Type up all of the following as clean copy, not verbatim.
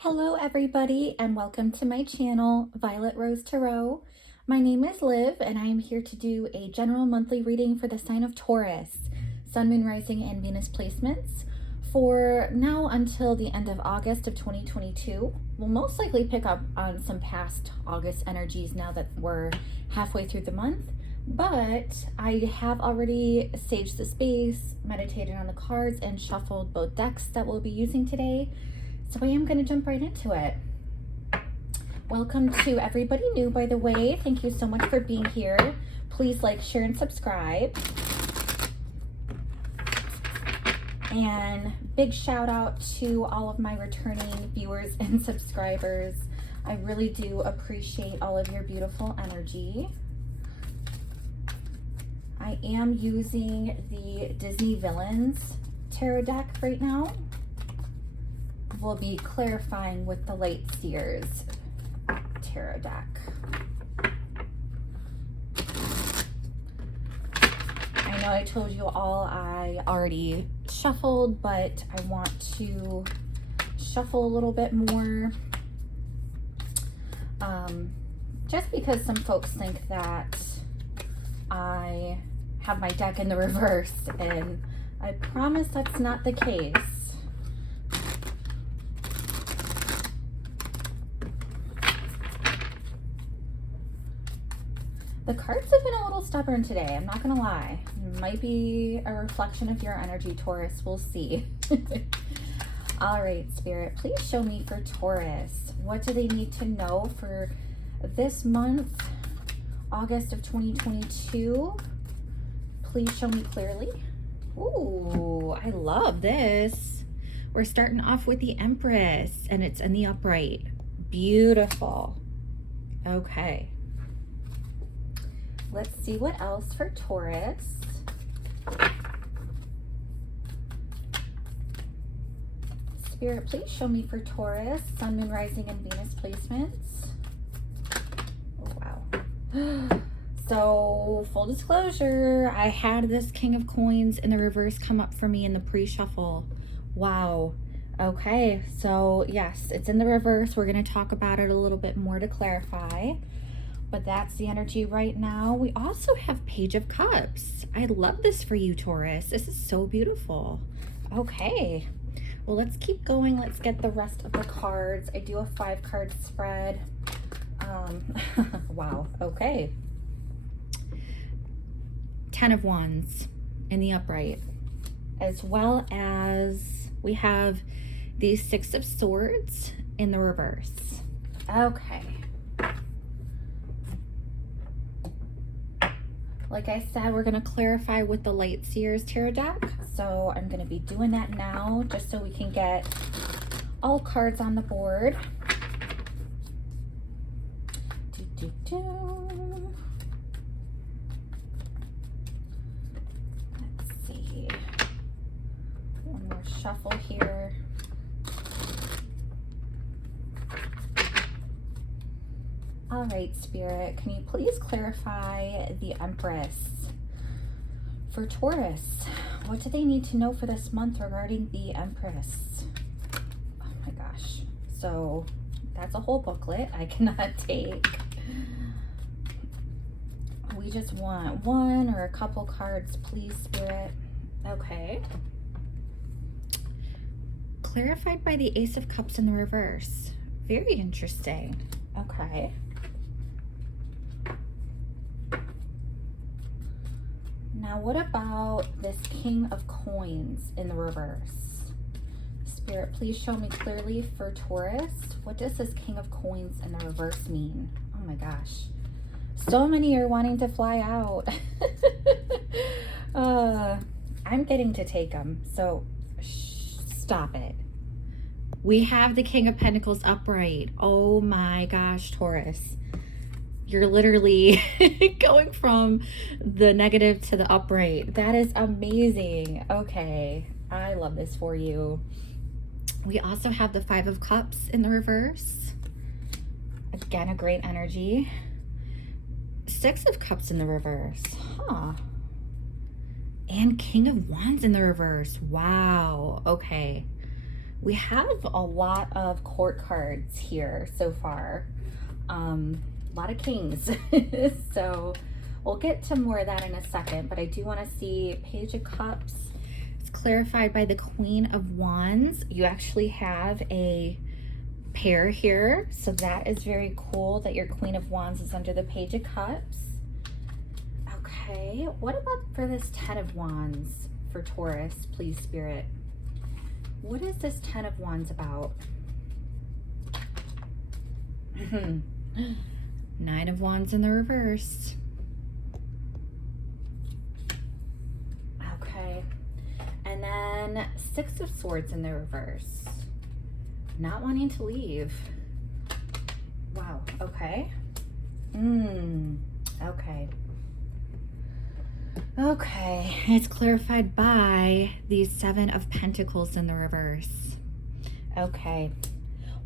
Hello everybody and welcome to my channel, Violet Rose Tarot. My name is Liv and I am here to do a general monthly reading for the sign of Taurus, Sun, Moon, Rising, and Venus placements for now until the end of August of 2022. We'll most likely pick up on some past August energies now that we're halfway through the month, but I have already saged the space, meditated on the cards, and shuffled both decks that we'll be using today. So I am going to jump right into it. Welcome to everybody new, by the way. Thank you so much for being here. Please like, share, and subscribe. And big shout out to all of my returning viewers and subscribers. I really do appreciate all of your beautiful energy. I am using the Disney Villains tarot deck right now. We'll be clarifying with the Light Seers tarot deck. I know I told you all I already shuffled, but I want to shuffle a little bit more. Just because some folks think that I have my deck in the reverse, and I promise that's not the case. The cards have been a little stubborn today, I'm not gonna lie. It might be a reflection of your energy, Taurus, we'll see. All right, Spirit, please show me for Taurus. What do they need to know for this month, August of 2022? Please show me clearly. Ooh, I love this. We're starting off with the Empress, and it's in the upright. Beautiful. Okay. Let's see what else for Taurus. Spirit, please show me for Taurus, Sun, Moon, Rising, and Venus placements. Oh, wow. So, full disclosure, I had this King of Coins in the reverse come up for me in the pre-shuffle. Wow. Okay, so yes, it's in the reverse. We're going to talk about it a little bit more to clarify. But that's the energy right now. We also have Page of Cups. I love this for you, Taurus. This is so beautiful. Okay. Well, let's keep going. Let's get the rest of the cards. I do a 5-card spread. Wow. Okay. 10 of Wands in the upright. As well as we have the 6 of Swords in the reverse. Okay. Like I said, we're going to clarify with the Light Seers tarot deck. So I'm going to be doing that now just so we can get all cards on the board. Let's see. One more shuffle here. All right, Spirit, can you please clarify the Empress for Taurus? What do they need to know for this month regarding the Empress? Oh my gosh. So that's a whole booklet I cannot take. We just want one or a couple cards, please, Spirit. Okay. Clarified by the Ace of Cups in the reverse. Very interesting. Okay. Now, what about this King of Coins in the reverse? Spirit, please show me clearly for Taurus. What does this King of Coins in the reverse mean? Oh my gosh. So many are wanting to fly out. I'm getting to take them, so stop it. We have the King of Pentacles upright. Oh my gosh, Taurus. You're literally going from the negative to the upright. That is amazing. Okay, I love this for you. We also have the 5 of Cups in the reverse. Again, a great energy. 6 of Cups in the reverse. Huh. And King of Wands in the reverse. Wow. Okay. We have a lot of court cards here so far. A lot of kings. So we'll get to more of that in a second, but I do want to see Page of Cups. It's clarified by the Queen of Wands. You actually have a pair here, so that is very cool that your Queen of Wands is under the Page of Cups. Okay, what about for this Ten of Wands for Taurus, please, Spirit? What is this Ten of Wands about? Nine of Wands in the reverse. Okay. And then Six of Swords in the reverse. Not wanting to leave. Wow. Okay. Okay. Okay. It's clarified by the Seven of Pentacles in the reverse. Okay.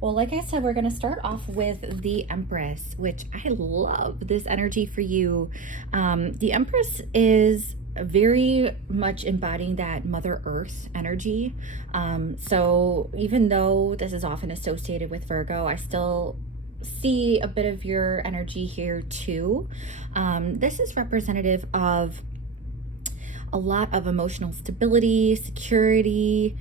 Well, like I said, we're going to start off with the Empress, which I love this energy for you. The Empress is very much embodying that Mother Earth energy. So even though this is often associated with Virgo, I still see a bit of your energy here too. This is representative of a lot of emotional stability, security.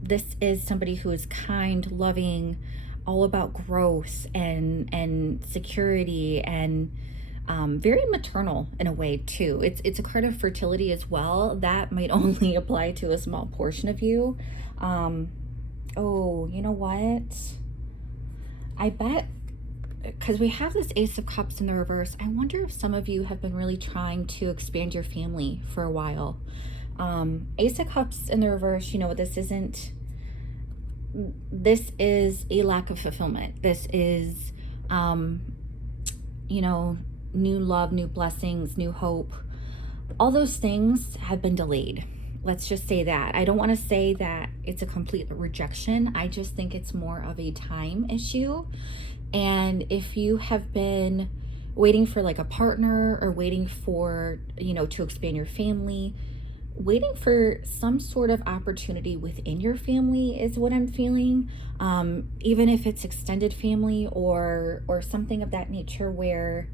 This is somebody who is kind, loving, all about growth and security, and very maternal in a way too. It's a card of fertility as well. That might only apply to a small portion of you. Oh, you know what? I bet, because we have this Ace of Cups in the reverse, I wonder if some of you have been really trying to expand your family for a while. Ace of Cups in the reverse, you know, this is a lack of fulfillment. This is, you know, new love, new blessings, new hope. All those things have been delayed. Let's just say that. I don't want to say that it's a complete rejection. I just think it's more of a time issue. And if you have been waiting for like a partner, or waiting for, you know, to expand your family, waiting for some sort of opportunity within your family is what I'm feeling. Even if it's extended family or something of that nature, where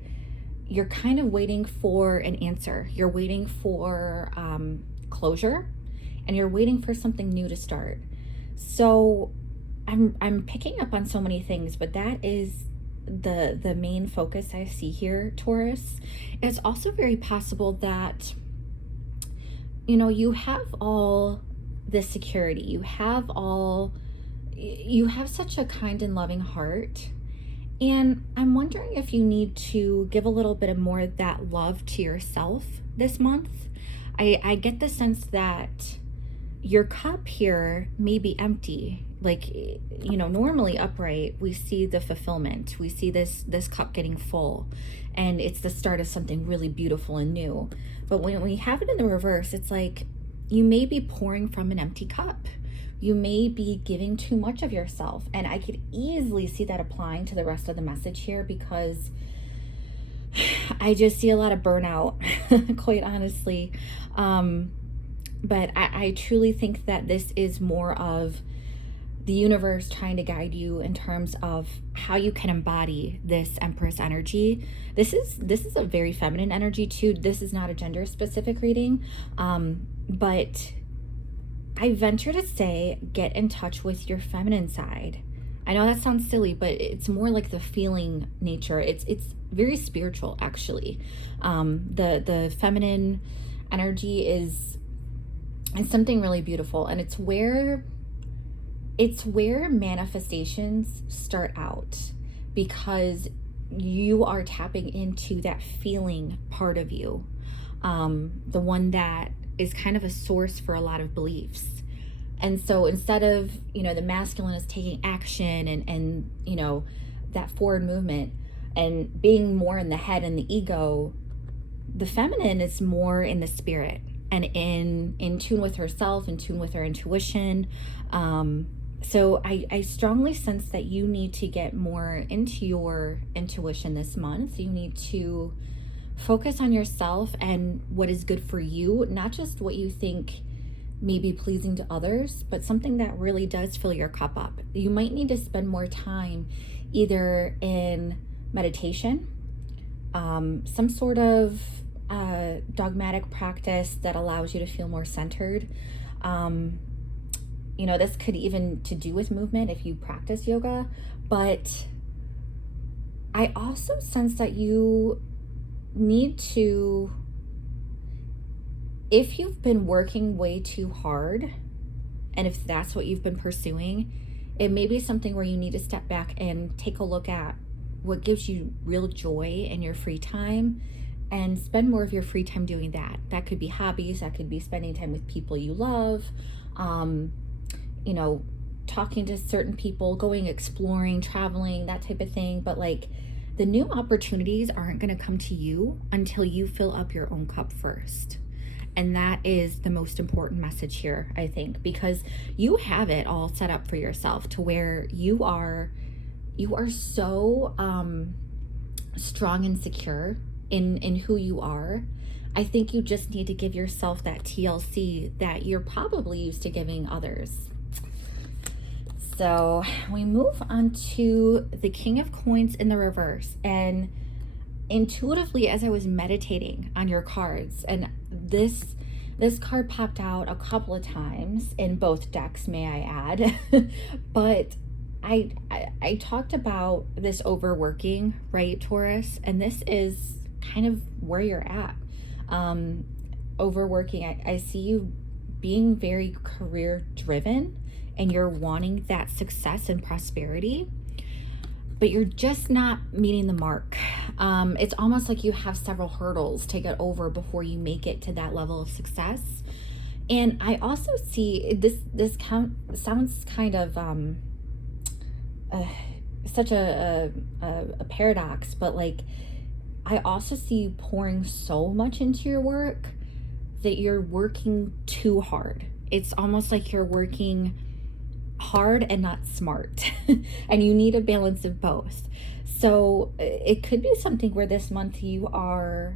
you're kind of waiting for an answer. You're waiting for closure, and you're waiting for something new to start. So I'm picking up on so many things, but that is the main focus I see here, Taurus. It's also very possible that, you know, you have all this security, you have such a kind and loving heart, and I'm wondering if you need to give a little bit of more of that love to yourself this month. I get the sense that your cup here may be empty. Like, you know, normally upright, we see the fulfillment. We see this cup getting full, and it's the start of something really beautiful and new. But when we have it in the reverse, it's like you may be pouring from an empty cup. You may be giving too much of yourself. And I could easily see that applying to the rest of the message here, because I just see a lot of burnout, quite honestly. But I truly think that this is more of the universe trying to guide you in terms of how you can embody this Empress energy. This is a very feminine energy too. This is not a gender specific reading, but I venture to say, get in touch with your feminine side. I know that sounds silly, but it's more like the feeling nature. It's very spiritual, actually. The feminine energy is something really beautiful, and it's where manifestations start out, because you are tapping into that feeling part of you, the one that is kind of a source for a lot of beliefs. And so instead of, you know, the masculine is taking action and you know, that forward movement and being more in the head and the ego, the feminine is more in the spirit and in tune with herself, in tune with her intuition. So I strongly sense that you need to get more into your intuition this month. You need to focus on yourself and what is good for you, not just what you think maybe pleasing to others, but something that really does fill your cup up. You might need to spend more time either in meditation, some sort of dogmatic practice that allows you to feel more centered. This could even to do with movement if you practice yoga, but I also sense that you need to, if you've been working way too hard, and if that's what you've been pursuing, it may be something where you need to step back and take a look at what gives you real joy in your free time and spend more of your free time doing that. That could be hobbies, that could be spending time with people you love, talking to certain people, going exploring, traveling, that type of thing. But like, the new opportunities aren't going to come to you until you fill up your own cup first. And that is the most important message here, I think, because you have it all set up for yourself to where you are so strong and secure in who you are. I think you just need to give yourself that TLC that you're probably used to giving others. So we move on to the King of Coins in the reverse. And intuitively, as I was meditating on your cards, and this card popped out a couple of times in both decks, may I add, but I talked about this overworking, right, Taurus? And this is kind of where you're at. Overworking, I see you being very career driven and you're wanting that success and prosperity, but you're just not meeting the mark. It's almost like you have several hurdles to get over before you make it to that level of success. And I also see this sounds kind of such a paradox, but like, I also see you pouring so much into your work that you're working too hard. It's almost like you're working hard and not smart, and you need a balance of both. So it could be something where this month you are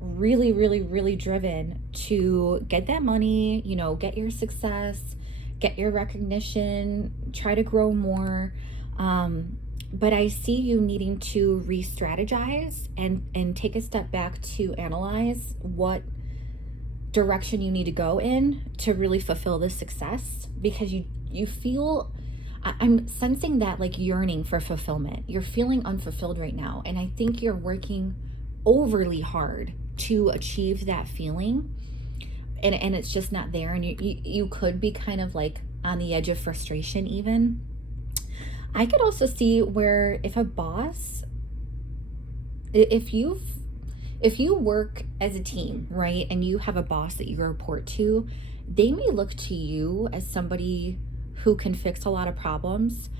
really, really, really driven to get that money, get your success, get your recognition, try to grow more. But I see you needing to re-strategize and take a step back to analyze what direction you need to go in to really fulfill this success, because you feel, I'm sensing that like yearning for fulfillment. You're feeling unfulfilled right now, and I think you're working overly hard to achieve that feeling, and it's just not there, and you could be kind of like on the edge of frustration even. I could also see where if a boss, if you work as a team, right, and you have a boss that you report to, they may look to you as somebody who can fix a lot of problems,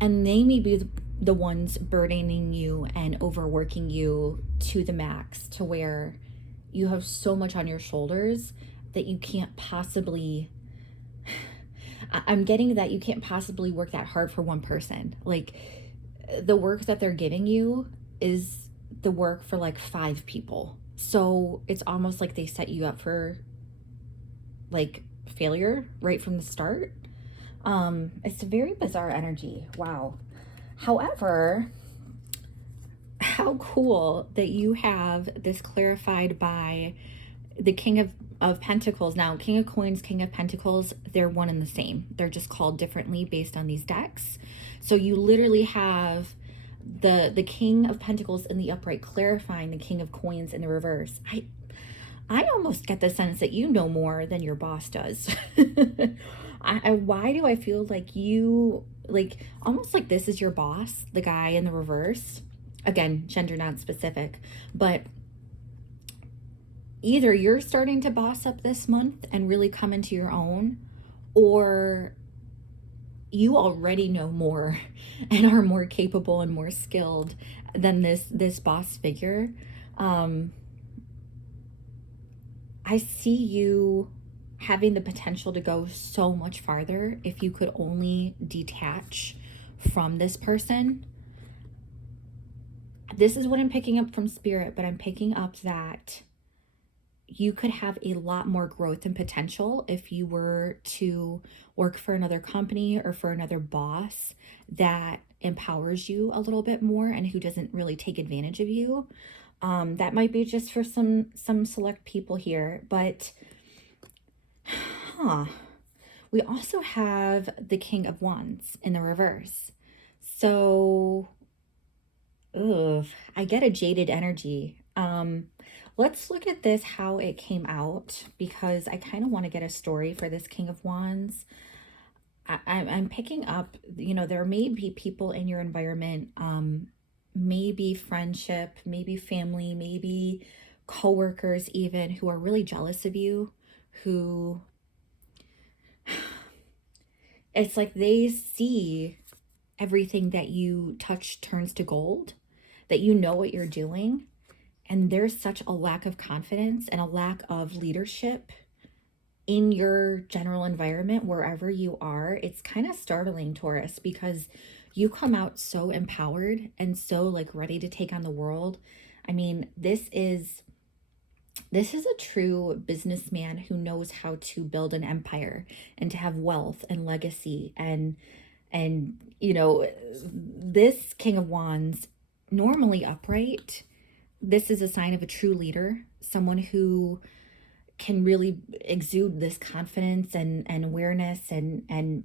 and they may be the ones burdening you and overworking you to the max, to where you have so much on your shoulders that you can't possibly, I'm getting that you can't possibly work that hard for one person. Like, the work that they're giving you is the work for like 5 people. So it's almost like they set you up for like failure right from the start. It's a very bizarre energy. Wow. However, how cool that you have this clarified by the King of Pentacles. Now, King of Coins, King of Pentacles, they're one and the same. They're just called differently based on these decks. So you literally have the King of Pentacles in the upright clarifying the King of Coins in the reverse. I almost get the sense that you know more than your boss does. Why do I feel like you, like, almost like this is your boss, the guy in the reverse? Again, gender non-specific, but either you're starting to boss up this month and really come into your own, or you already know more and are more capable and more skilled than this boss figure. I see you having the potential to go so much farther if you could only detach from this person. This is what I'm picking up from Spirit, but I'm picking up that you could have a lot more growth and potential if you were to work for another company or for another boss that empowers you a little bit more and who doesn't really take advantage of you. That might be just for some select people here, but huh. We also have the King of Wands in the reverse. So, ugh, I get a jaded energy. Let's look at this, how it came out, because I kind of want to get a story for this King of Wands. I'm picking up, there may be people in your environment, maybe friendship, maybe family, maybe coworkers even, who are really jealous of you, who it's like they see everything that you touch turns to gold, that you know what you're doing. And there's such a lack of confidence and a lack of leadership in your general environment, wherever you are. It's kind of startling, Taurus, because you come out so empowered and so like ready to take on the world. I mean, this is a true businessman who knows how to build an empire and to have wealth and legacy, and this King of Wands, normally upright, this is a sign of a true leader, someone who can really exude this confidence and awareness, and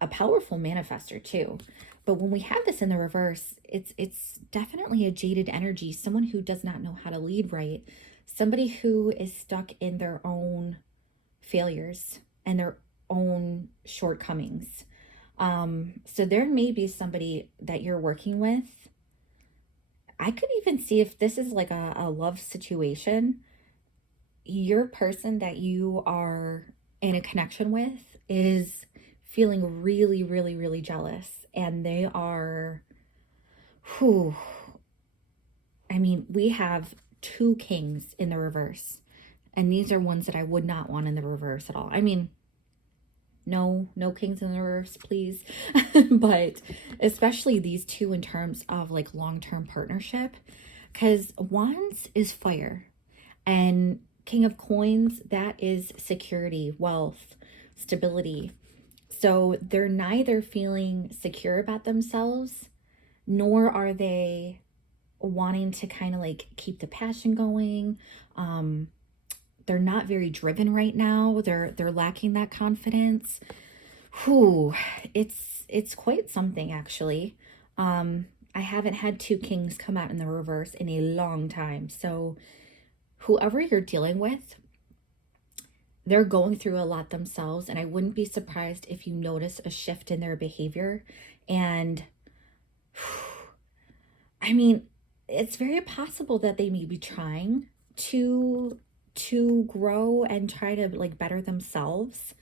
a powerful manifester too. But when we have this in the reverse, it's definitely a jaded energy, someone who does not know how to lead right, somebody who is stuck in their own failures and their own shortcomings. So there may be somebody that you're working with. I could even see if this is like a love situation. Your person that you are in a connection with is feeling really, really, really jealous. And they are, whew, I mean, we have two kings in the reverse. And these are ones that I would not want in the reverse at all. I mean, no kings in the reverse, please. But especially these two in terms of like long-term partnership, because Wands is fire and King of Coins, that is security, wealth, stability. So they're neither feeling secure about themselves, nor are they wanting to kind of like keep the passion going. They're not very driven right now. They're lacking that confidence. Whew, it's quite something actually. I haven't had two kings come out in the reverse in a long time. So whoever you're dealing with, they're going through a lot themselves, and I wouldn't be surprised if you notice a shift in their behavior. And I mean, it's very possible that they may be trying to grow and try to like better themselves.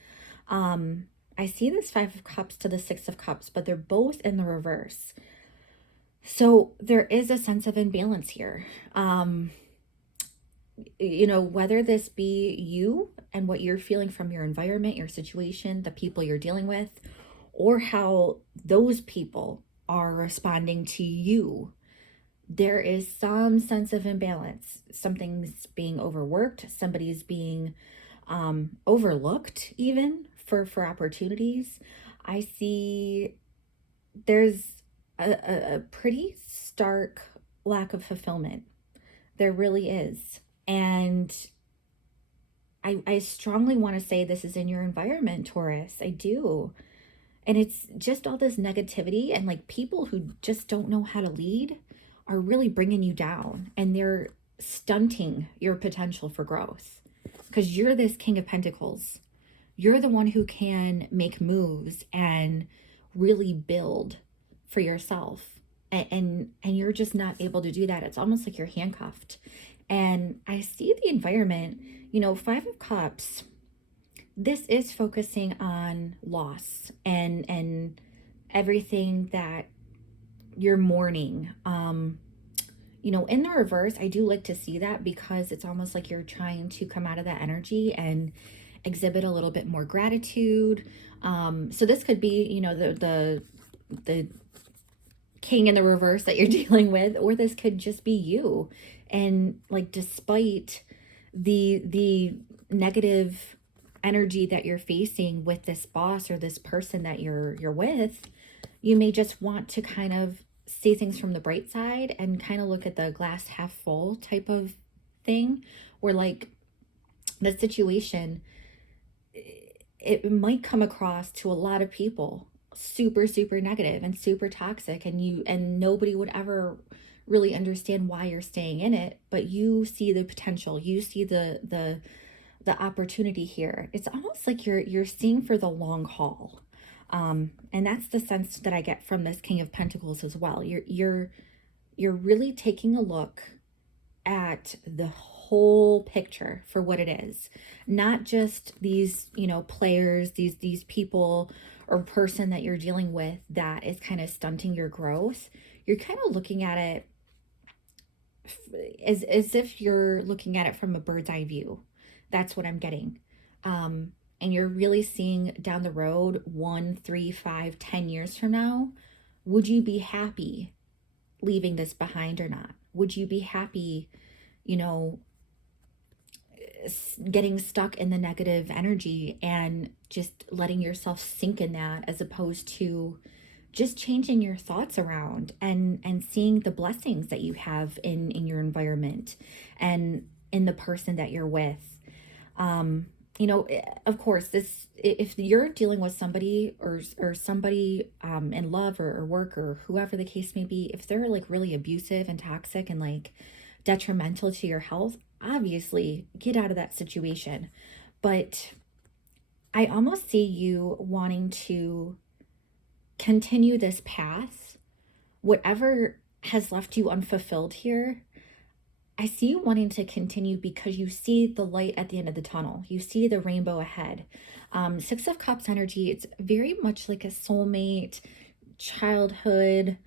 I see this Five of Cups to the Six of Cups, but they're both in the reverse. So there is a sense of imbalance here. Whether this be you and what you're feeling from your environment, your situation, the people you're dealing with, or how those people are responding to you, there is some sense of imbalance. Something's being overworked, somebody's being overlooked even for opportunities. I see there's a pretty stark lack of fulfillment. There really is. And I strongly want to say this is in your environment, Taurus. I do. And it's just all this negativity, and like people who just don't know how to lead are really bringing you down, and they're stunting your potential for growth, because you're this King of Pentacles. You're the one who can make moves and really build for yourself. And you're just not able to do that. It's almost like you're handcuffed. And I see the environment, Five of Cups, this is focusing on loss and everything that you're mourning. In the reverse, I do like to see that, because it's almost like you're trying to come out of that energy and exhibit a little bit more gratitude. So this could be, the king in the reverse that you're dealing with, or this could just be you. And like, despite the negative energy that you're facing with this boss or this person that you're with, you may just want to kind of see things from the bright side and kind of look at the glass half full type of thing, where like the situation, it might come across to a lot of people super super negative and super toxic, and nobody would ever really understand why you're staying in it, but you see the potential, you see the opportunity here. It's almost like you're seeing for the long haul. And that's the sense that I get from this King of Pentacles as well. You're really taking a look at the whole picture for what it is, not just these, players, these people or person that you're dealing with that is kind of stunting your growth. You're kind of looking at it as if you're looking at it from a bird's eye view. That's what I'm getting. And you're really seeing down the road, 1, 3, 5, 10 years from now, would you be happy leaving this behind or not? Would you be happy, getting stuck in the negative energy and just letting yourself sink in that, as opposed to just changing your thoughts around and seeing the blessings that you have in your environment and in the person that you're with? Of course, this, if you're dealing with somebody or somebody in love or work or whoever the case may be, if they're like really abusive and toxic and like detrimental to your health, obviously get out of that situation. But I almost see you wanting to continue this path, whatever has left you unfulfilled here. I see you wanting to continue because you see the light at the end of the tunnel. You see the rainbow ahead. Six of Cups energy, it's very much like a soulmate, childhood,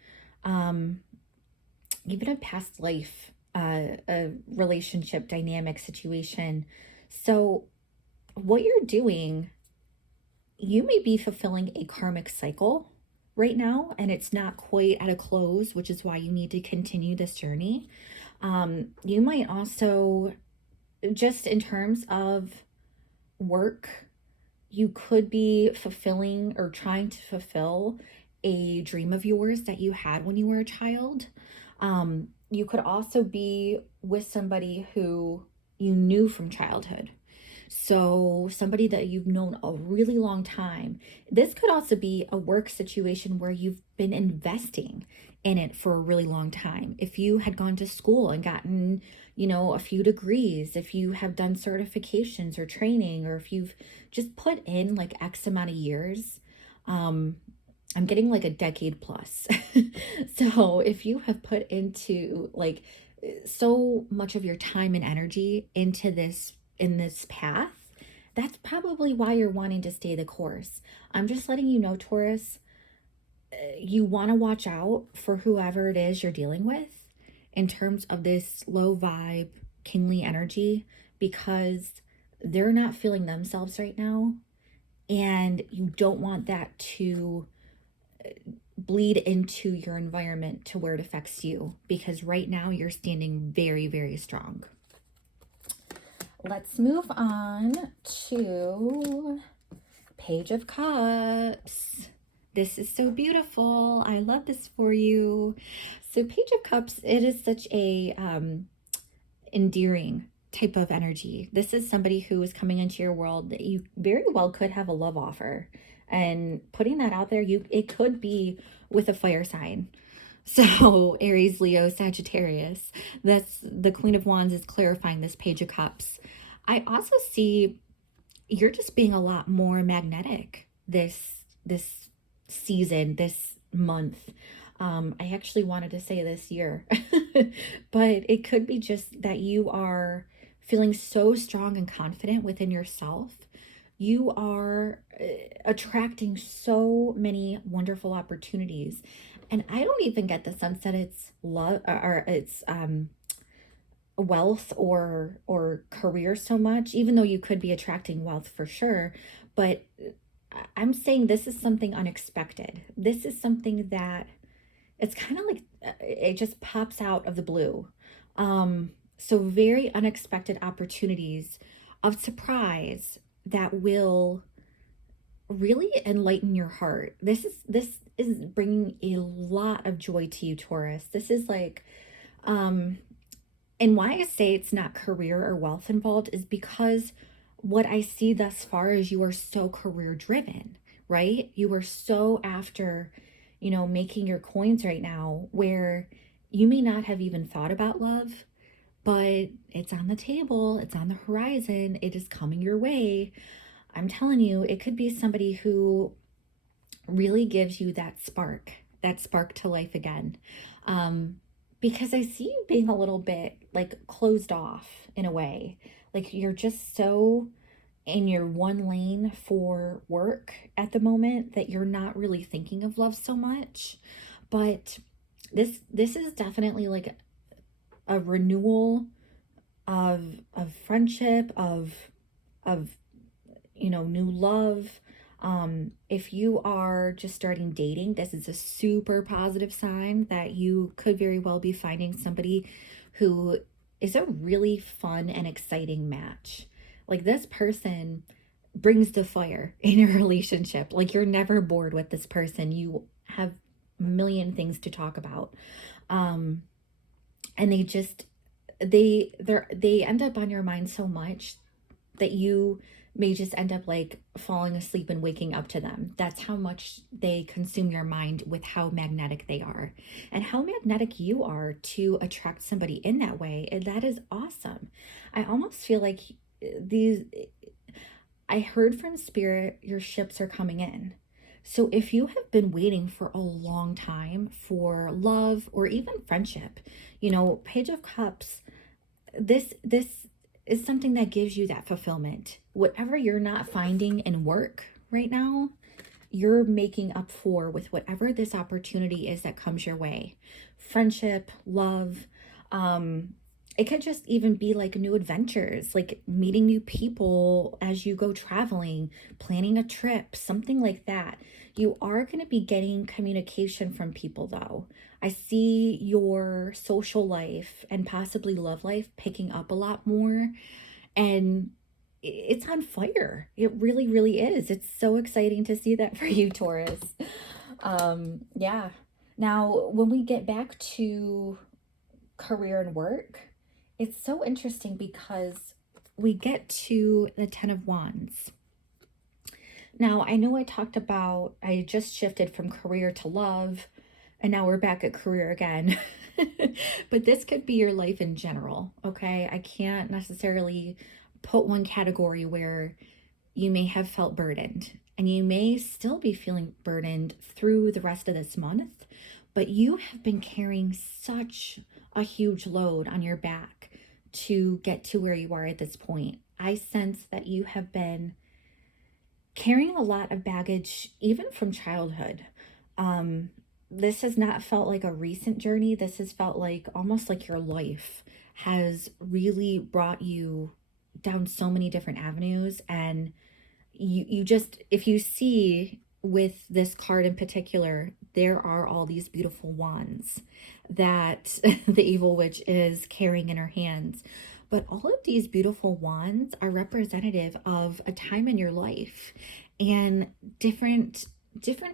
even a past life, a relationship dynamic situation. So what you're doing, you may be fulfilling a karmic cycle right now, and it's not quite at a close, which is why you need to continue this journey. You might also, just in terms of work, you could be fulfilling or trying to fulfill a dream of yours that you had when you were a child. You could also be with somebody who you knew from childhood. So somebody that you've known a really long time. This could also be a work situation where you've been investing in it for a really long time. If you had gone to school and gotten, a few degrees, if you have done certifications or training, or if you've just put in like X amount of years, I'm getting like a decade plus. So if you have put into like so much of your time and energy into this, in this path, that's probably why you're wanting to stay the course. I'm just letting you know, Taurus, you want to watch out for whoever it is you're dealing with in terms of this low vibe, kingly energy, because they're not feeling themselves right now. And you don't want that to bleed into your environment to where it affects you, because right now you're standing very, very strong. Let's move on to Page of Cups. This is so beautiful. I love this for you. So Page of Cups, it is such a endearing type of energy. This is somebody who is coming into your world that you very well could have a love offer. And putting that out there, it could be with a fire sign. So Aries, Leo, Sagittarius. That's the Queen of Wands is clarifying this Page of Cups. I also see you're just being a lot more magnetic this season, this month. I actually wanted to say this year, but it could be just that you are feeling so strong and confident within yourself. You are attracting so many wonderful opportunities. And I don't even get the sense that it's love or it's wealth or career so much, even though you could be attracting wealth for sure. But I'm saying this is something unexpected. This is something that it's kind of like it just pops out of the blue. So very unexpected opportunities of surprise that will really enlighten your heart. This is bringing a lot of joy to you, Taurus. This is like um and why I say it's not career or wealth involved is because what I see thus far is you are so career driven, right? You are so after, making your coins right now, where you may not have even thought about love, but it's on the table, it's on the horizon, it is coming your way. I'm telling you, it could be somebody who really gives you that spark to life again. Um, because I see you being a little bit like closed off in a way. Like you're just so in your one lane for work at the moment that you're not really thinking of love so much. But this is definitely like a renewal of friendship, of new love. If you are just starting dating, this is a super positive sign that you could very well be finding somebody who is a really fun and exciting match. Like this person brings the fire in your relationship. Like you're never bored with this person. You have a million things to talk about. Um, and they end up on your mind so much that you may just end up like falling asleep and waking up to them. That's how much they consume your mind with how magnetic they are and how magnetic you are to attract somebody in that way. And that is awesome. I almost feel like these, I heard from spirit, your ships are coming in. So if you have been waiting for a long time for love or even friendship, Page of Cups, this is something that gives you that fulfillment. Whatever you're not finding in work right now, you're making up for with whatever this opportunity is that comes your way. Friendship, love, it could just even be like new adventures, like meeting new people as you go traveling, planning a trip, something like that. You are going to be getting communication from people though. I see your social life and possibly love life picking up a lot more, and it's on fire. It really, really is. It's so exciting to see that for you, Taurus. Yeah. Now, when we get back to career and work, it's so interesting because we get to the Ten of Wands. Now, I know I just shifted from career to love, and now we're back at career again. But this could be your life in general, okay? I can't necessarily put one category where you may have felt burdened, and you may still be feeling burdened through the rest of this month, but you have been carrying such a huge load on your back to get to where you are at this point. I sense that you have been carrying a lot of baggage, even from childhood. Um, this has not felt like a recent journey. This has felt like almost like your life has really brought you down so many different avenues. And you just, if you see with this card in particular, there are all these beautiful wands that the evil witch is carrying in her hands. But all of these beautiful wands are representative of a time in your life and different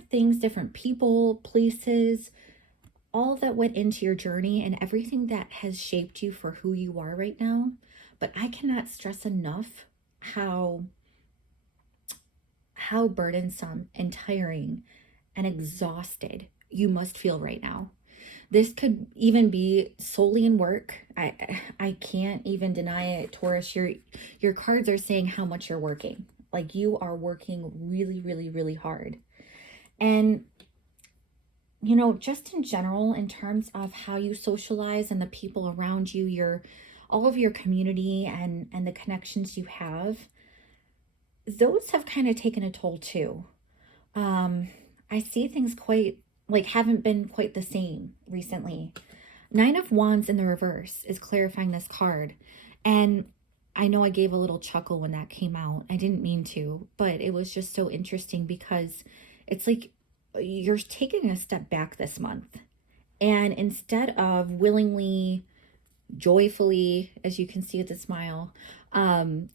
things, different people, places, all that went into your journey and everything that has shaped you for who you are right now. But I cannot stress enough how burdensome and tiring and exhausted you must feel right now. This could even be solely in work. I can't even deny it, Taurus. Your cards are saying how much you're working. Like you are working really, really, really hard. And just in general, in terms of how you socialize and the people around you, all of your community and the connections you have, those have kind of taken a toll too. I see things quite like haven't been quite the same recently. Nine of Wands in the reverse is clarifying this card. And I know I gave a little chuckle when that came out. I didn't mean to, but it was just so interesting because it's like you're taking a step back this month. And instead of willingly joyfully, as you can see with the smile.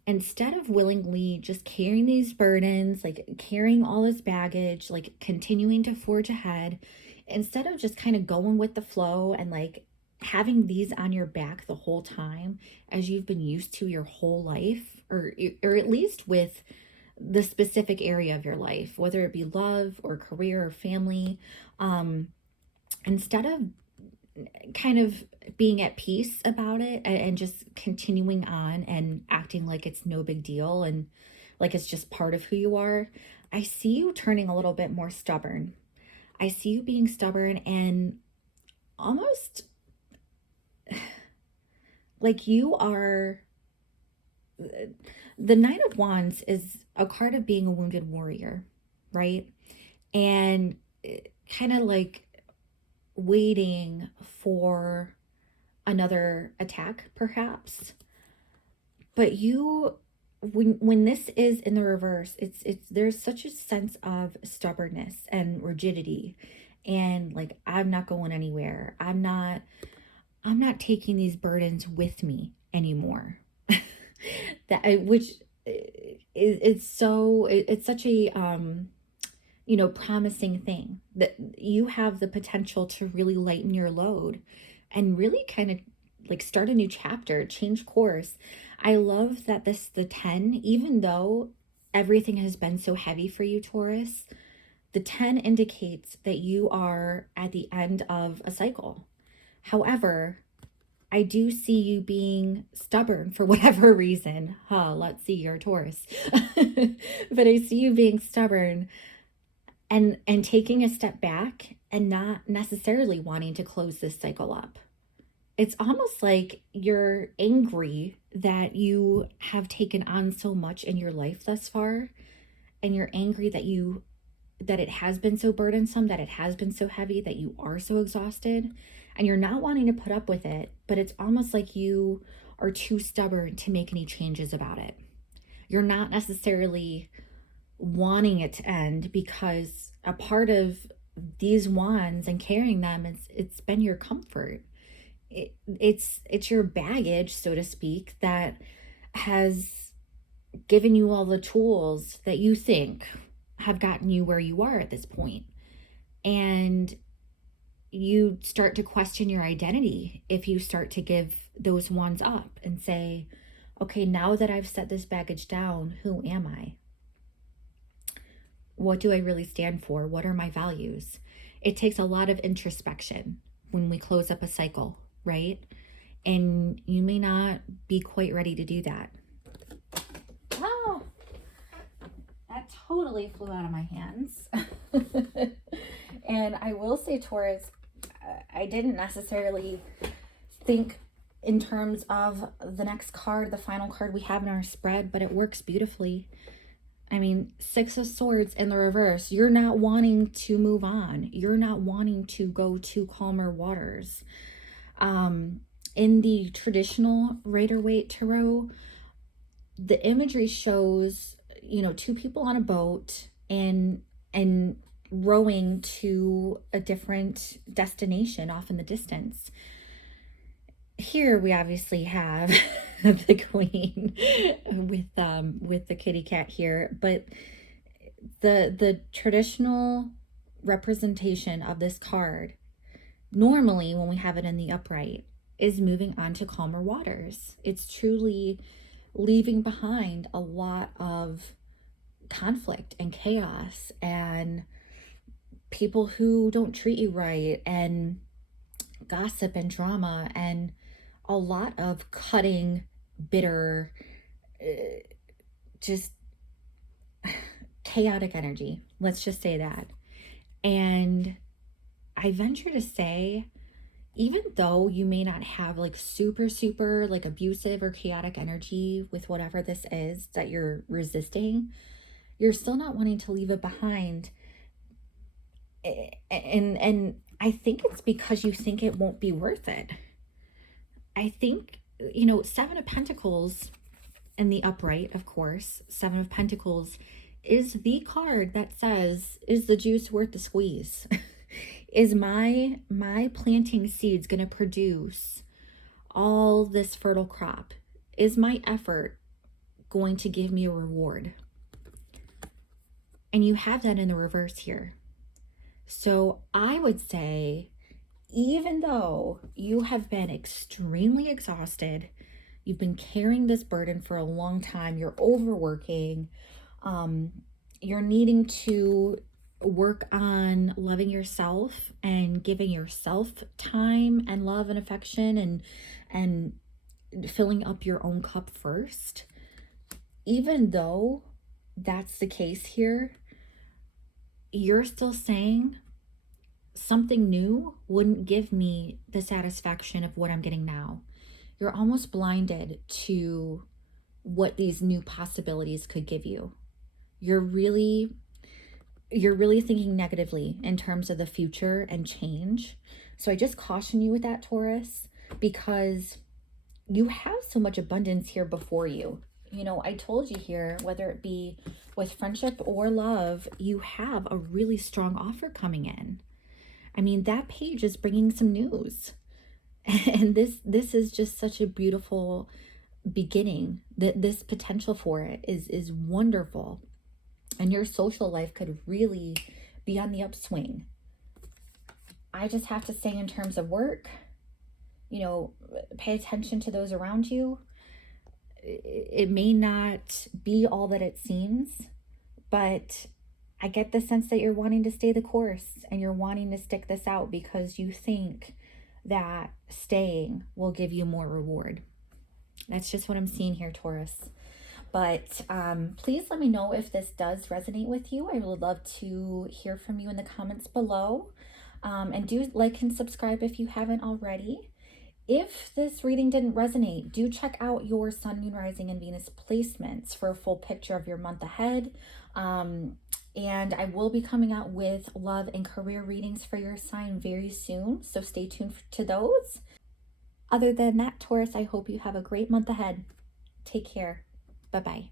Instead of willingly just carrying these burdens, like carrying all this baggage, like continuing to forge ahead, instead of just kind of going with the flow and like having these on your back the whole time as you've been used to your whole life, or at least with the specific area of your life, whether it be love or career or family. Instead of kind of being at peace about it and just continuing on and acting like it's no big deal and like it's just part of who you are, I see you turning a little bit more stubborn. I see you being stubborn and almost like you are. The Nine of Wands is a card of being a wounded warrior, right? And kind of like waiting for another attack, perhaps. But you, when this is in the reverse, it's there's such a sense of stubbornness and rigidity, and like I'm not going anywhere. I'm not taking these burdens with me anymore. That which it's such a promising thing that you have the potential to really lighten your load and really kind of like start a new chapter, change course. I love that the 10, even though everything has been so heavy for you, Taurus, the 10 indicates that you are at the end of a cycle. However, I do see you being stubborn for whatever reason. Let's see, you're a Taurus. But I see you being stubborn and taking a step back and not necessarily wanting to close this cycle up. It's almost like you're angry that you have taken on so much in your life thus far, and you're angry that it has been so burdensome, that it has been so heavy, that you are so exhausted, and you're not wanting to put up with it, but it's almost like you are too stubborn to make any changes about it. You're not necessarily wanting it to end because a part of these wands and carrying them, it's been your comfort. It's your baggage, so to speak, that has given you all the tools that you think have gotten you where you are at this point. And you start to question your identity if you start to give those wands up and say, okay, now that I've set this baggage down, who am I? What do I really stand for? What are my values? It takes a lot of introspection when we close up a cycle, right? And you may not be quite ready to do that. Oh, that totally flew out of my hands. And I will say, Taurus, I didn't necessarily think in terms of the next card, the final card we have in our spread, but it works beautifully. I mean, Six of Swords in the reverse. You're not wanting to move on. You're not wanting to go to calmer waters. In the traditional Rider-Waite Tarot, the imagery shows, two people on a boat and rowing to a different destination off in the distance. Here we obviously have the queen with the kitty cat here, but the traditional representation of this card, normally when we have it in the upright, is moving on to calmer waters. It's truly leaving behind a lot of conflict and chaos and people who don't treat you right and gossip and drama and a lot of cutting, bitter, just chaotic energy. Let's just say that. And I venture to say, even though you may not have like super like abusive or chaotic energy with whatever this is that you're resisting, you're still not wanting to leave it behind. And I think it's because you think it won't be worth it. I think, Seven of Pentacles in the upright, of course, Seven of Pentacles is the card that says, is the juice worth the squeeze? Is my planting seeds going to produce all this fertile crop? Is my effort going to give me a reward? And you have that in the reverse here. So I would say, even though you have been extremely exhausted, you've been carrying this burden for a long time, you're overworking, you're needing to work on loving yourself and giving yourself time and love and affection and filling up your own cup first. Even though that's the case here, you're still saying something new wouldn't give me the satisfaction of what I'm getting now. You're almost blinded to what these new possibilities could give you. You're really thinking negatively in terms of the future and change. So I just caution you with that, Taurus, because you have so much abundance here before you. You know, I told you here, whether it be with friendship or love, you have a really strong offer coming in. I mean, that page is bringing some news. And this is just such a beautiful beginning. That this potential for it is wonderful. And your social life could really be on the upswing. I just have to say, in terms of work, you know, pay attention to those around you. It may not be all that it seems, but I get the sense that you're wanting to stay the course and you're wanting to stick this out because you think that staying will give you more reward. That's just what I'm seeing here, Taurus. But please let me know if this does resonate with you. I would love to hear from you in the comments below. And do like and subscribe if you haven't already. If this reading didn't resonate, do check out your Sun, Moon, Rising, and Venus placements for a full picture of your month ahead. And I will be coming out with love and career readings for your sign very soon, so stay tuned to those. Other than that, Taurus, I hope you have a great month ahead. Take care. Bye-bye.